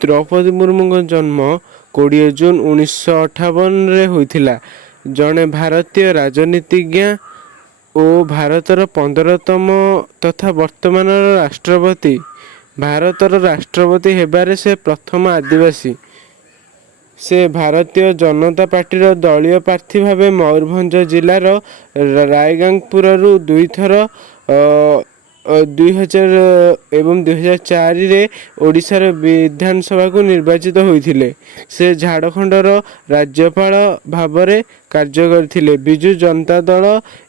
द्रौपदी मुर्मू जन्म 20 जून 1958 होइथिला। जड़े भारतीय राजनीतिज्ञ और भारतर 15तम तथा वर्तमान राष्ट्रपति। भारतर राष्ट्रपति हेबारे से प्रथम आदिवासी। से भारतीय जनता पार्टी दलीय प्रार्थी भाव मयूरभंज जिलार रायगांगपुर दुई थर 2000 एवं 2004 ओडिशार विधानसभा को निर्वाचित होइथिले। से झारखंडर राज्यपाल भावरे कार्य करथिले। बिजू जनता दल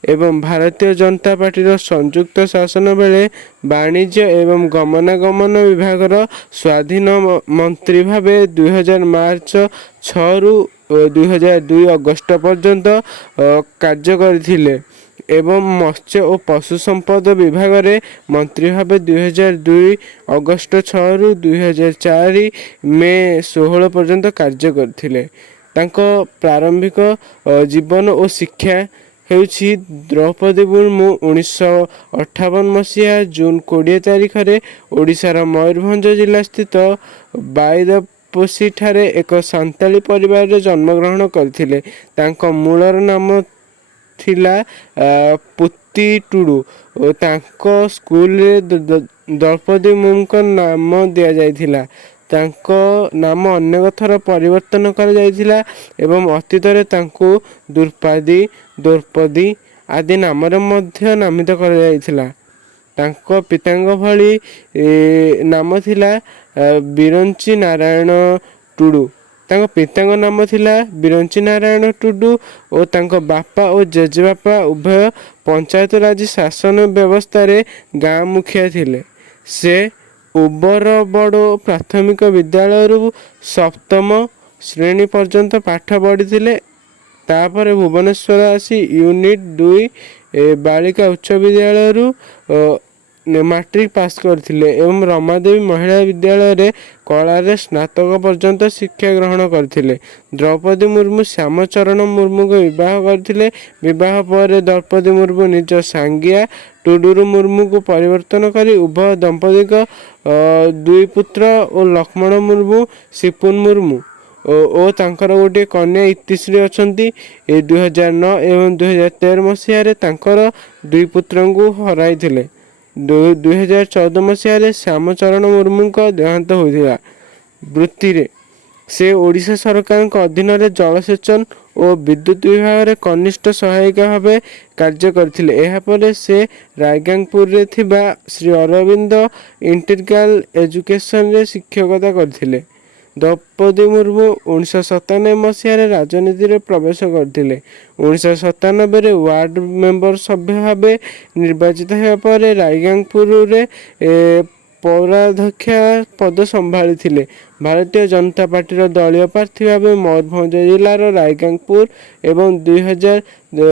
एवं भारतीय जनता पार्टीर संयुक्त शासन बेले वाणिज्य एवं गमनागमन विभागर स्वाधीन मंत्री भावे 2000 मार्च 6 रु 2002 अगस्त पर्यंत कार्य करथिले एवं मत्स्य और पशु संपद विभाग रे मंत्री भावे 2002 अगस्त 6 रु 2004 मे 16 पर्यंत कार्य करथिले। तांको प्रारंभिक जीवन और शिक्षा हेउछि द्रौपदी मुर्मू 1958 मसीहा जून 20 तारिख रे ओडिशार मयूरभंज जिला स्थित बाईदपोसी ठारे एक सांताली परिवार रे जन्मग्रहण करथिले। तांको मूलर नाम थिला पुत्ती टुडू। तांको स्कूल रे द्रौपदी मुर्मू का नाम दिया जायथिला। तांको नाम अनेक थर परिवर्तन करा जायथिला एवं अतीत रे तांको द्रुपदी द्रौपदी आदि नाम रे मध्य नामित करा जायथिला। तांको पितांग भली नाम थिला बिरंची नारायण टुडू। तांको पितांग नाम थिला बिरंची नारायण टुडू और तांको बापा और जेजेबापा उभय पंचायत राज शासन व्यवस्था रे गाँ मुखिया थिले। से उबरबड़ो प्राथमिक विद्यालय रु सप्तम श्रेणी पर्यंत पाठ पढ़ी। तापर भुवनेश्वर आसी यूनिट 2 बालिका उच्च विद्यालय रु मैट्रिक पास करथिले एवं रमादेवी महिला विद्यालय रे कला रे स्नातक पर्यंत शिक्षा ग्रहण करथिले। द्रौपदी मुर्मू श्यामचरण मुर्मू को विवाह करथिले। विवाह पर द्रौपदी मुर्मू निज सांगिया टुडुरु मुर्मू को परिवर्तन करी उभय दंपति को 2 पुत्र और लक्ष्मण मुर्मू सिपुन मुर्मू ओ तांकर गोटे कन्या इतिश्री अछंती। 2009 एवं 2013 मसीह रे तांकर 2 पुत्र को हराइथिले। 2014 मसीह श्यामचरण मुर्मू का देहांत होइथिला। वृत्ति रे से ओडिशा सरकार अधीन रे जलसेचन और विद्युत विभाग रे कनिष्ठ सहायिका भावे कार्य करथिले। एहा परे से रायगांगपुर रे थिबा श्री अरविंद इंटीग्रल एजुकेशन रे शिक्षकता करथिले। द्रौपदी मुर्मू 1997 मसीह राजनीति रे प्रवेश करथिले। 1997 रे वार्ड मेंबर सभ्य भावे निर्वाचित हेबा परे रायगांगपुर रे पौराध्यक्ष पद संभाली थिले। भारतीय जनता पार्टी दलीय प्रार्थी भावे मयूरभंज जिलार रायगांगपुर एवं 2000